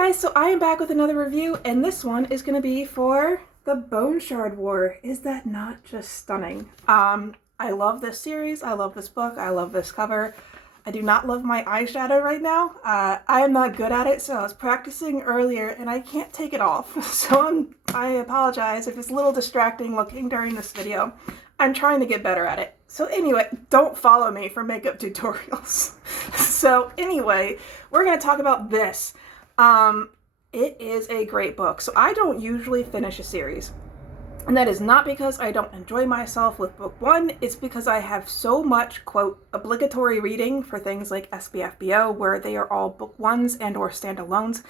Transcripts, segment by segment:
guys, so I am back with another review, and this one is going to be for the Bone Shard War. Is that not just stunning? I love this series, I love this book, I love this cover. I do not love my eyeshadow right now. I am not good at it, so I was practicing earlier and I can't take it off. So I apologize if it's a little distracting looking during this video. I'm trying to get better at it. So anyway, don't follow me for makeup tutorials. So anyway, we're going to talk about this. It is a great book. So I don't usually finish a series. And that is not because I don't enjoy myself with book one. It's because I have so much, quote, obligatory reading for things like SBFBO, where they are all book ones and or standalones.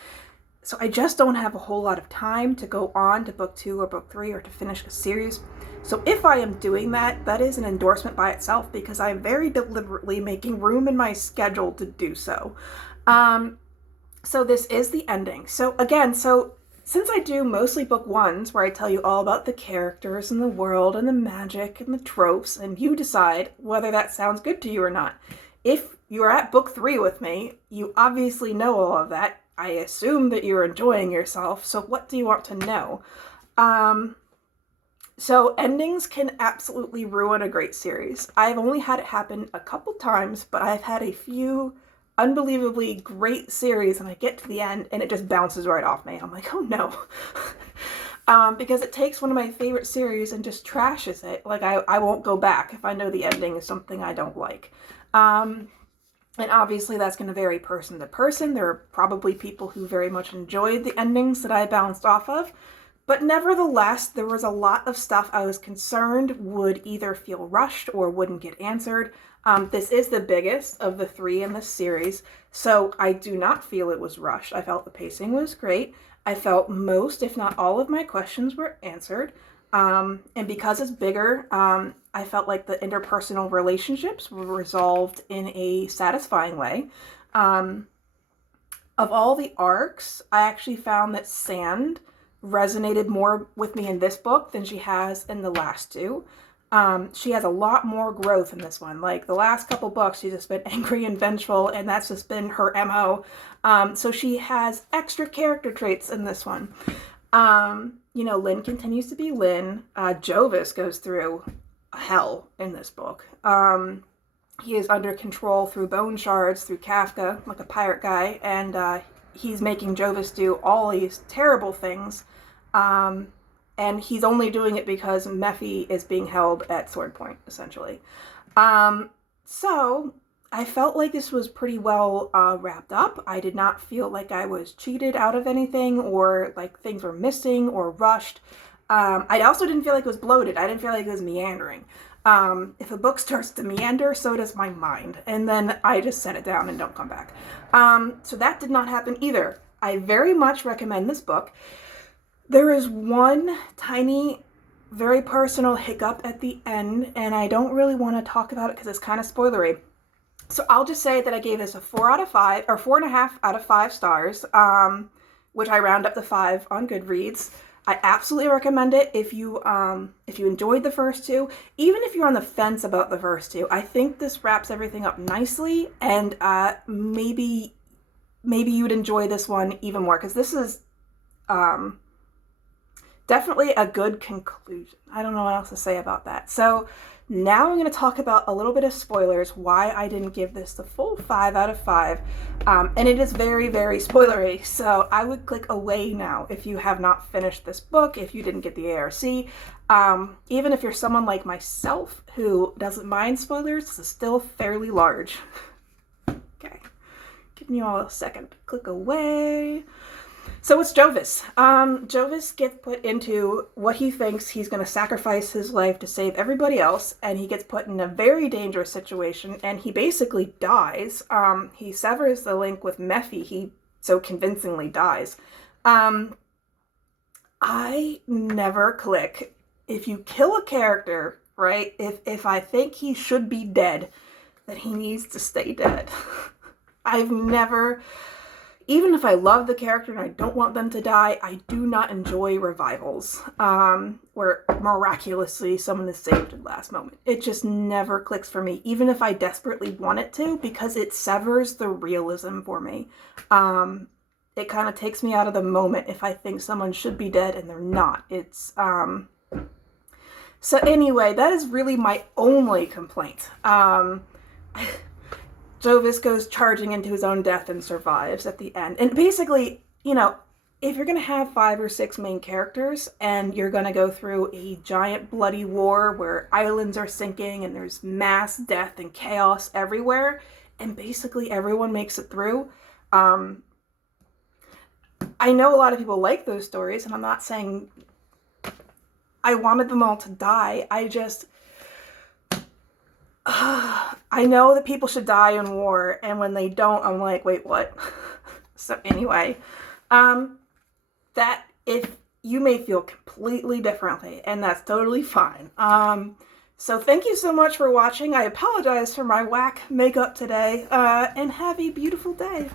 So I just don't have a whole lot of time to go on to book two or book three or to finish a series. So if I am doing that, that is an endorsement by itself because I'm very deliberately making room in my schedule to do so. So this is the ending. So again, since I do mostly book ones where I tell you all about the characters and the world and the magic and the tropes, and you decide whether that sounds good to you or not. If you're at book three with me, you obviously know all of that. I assume that you're enjoying yourself, so what do you want to know? So endings can absolutely ruin a great series. I've only had it happen a couple times, but I've had a few unbelievably great series and I get to the end and it just bounces right off me. I'm like, oh no. Because it takes one of my favorite series and just trashes it. Like I won't go back if I know the ending is something I don't like. And obviously that's going to vary person to person. There are probably people who very much enjoyed the endings that I bounced off of. But nevertheless, there was a lot of stuff I was concerned would either feel rushed or wouldn't get answered. This is the biggest of the three in this series, so I do not feel it was rushed. I felt the pacing was great. I felt most, if not all, of my questions were answered. And because it's bigger, I felt like the interpersonal relationships were resolved in a satisfying way. Of all the arcs, I actually found that Sand resonated more with me in this book than she has in the last two. She has a lot more growth in this one. Like the last couple books, she's just been angry and vengeful, and that's just been her MO. So she has extra character traits in this one. Lynn continues to be Lynn. Jovis goes through hell in this book. He is under control through bone shards, through Kafka, like a pirate guy, and he's making Jovis do all these terrible things. And he's only doing it because Mephi is being held at sword point, essentially. So I felt like this was pretty well wrapped up. I did not feel like I was cheated out of anything or like things were missing or rushed. I also didn't feel like it was bloated. I didn't feel like it was meandering. If a book starts to meander, so does my mind. And then I just set it down and don't come back. So that did not happen either. I very much recommend this book. There is one tiny, very personal hiccup at the end, and I don't really want to talk about it because it's kind of spoilery. So I'll just say that I gave this a 4 out of 5, or 4.5 out of 5 stars, which I round up to 5 on Goodreads. I absolutely recommend it if you enjoyed the first two, even if you're on the fence about the first two. I think this wraps everything up nicely, and maybe you'd enjoy this one even more because this is definitely a good conclusion. I don't know what else to say about that. So now I'm going to talk about a little bit of spoilers, why I didn't give this the full 5 out of 5. And it is very, very spoilery. So I would click away now if you have not finished this book, if you didn't get the ARC. Even if you're someone like myself who doesn't mind spoilers, this is still fairly large. Okay, giving you all a second to click away. So it's Jovis. Jovis gets put into what he thinks he's going to sacrifice his life to save everybody else, and he gets put in a very dangerous situation, and he basically dies. He severs the link with Mephi. He so convincingly dies. I never click. If you kill a character, right, if I think he should be dead, then he needs to stay dead. I've never... Even if I love the character and I don't want them to die, I do not enjoy revivals where miraculously someone is saved at the last moment. It just never clicks for me, even if I desperately want it to, because it severs the realism for me. it kind of takes me out of the moment if I think someone should be dead and they're not. It's, so anyway, that is really my only complaint. Jovis goes charging into his own death and survives at the end. And basically, you know, if you're going to have 5 or 6 main characters and you're going to go through a giant bloody war where islands are sinking and there's mass death and chaos everywhere, and basically everyone makes it through, I know a lot of people like those stories, and I'm not saying I wanted them all to die. I just, I know that people should die in war, and when they don't, I'm like, wait, what? So anyway, that if you may feel completely differently, and that's totally fine. So thank you so much for watching. I apologize for my whack makeup today, and have a beautiful day.